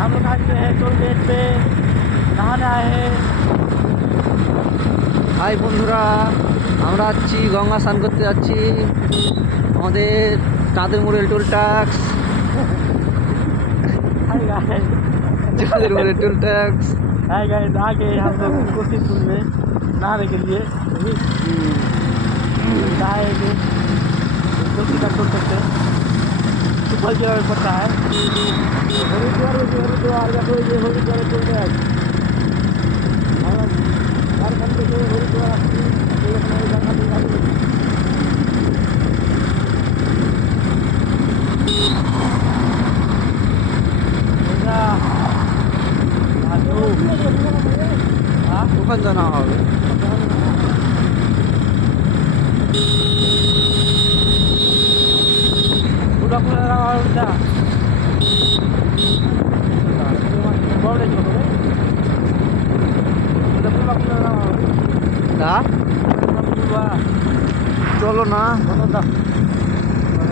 हम लोग आज जो है टोल गेट पे नहाने आए हैं। হাই বন্ধুরা, আমরা যাচ্ছি গঙ্গা স্নান করতে যাচ্ছি। আমাদের চাঁদের মোড়ের টোল ট্যাক্স, हाय गाइस, चाँदेर मोड़ेर टोल टैक्स। हाय गाइस, आगे हम लोग कोसी पुल में नहाने के लिए नहाएंगे। कोसी का टोल टैक्स है, सुपौल जिला में पड़ता है। हरिद्वार का toll Haridwar toll tax Jharkhand के हरिद्वार ওখানে জানা হবে। पूरा पूरा रहा उल्टा बॉल है पूरा पूरा रहा হ্যাঁ, पूरा চলো না। बोलो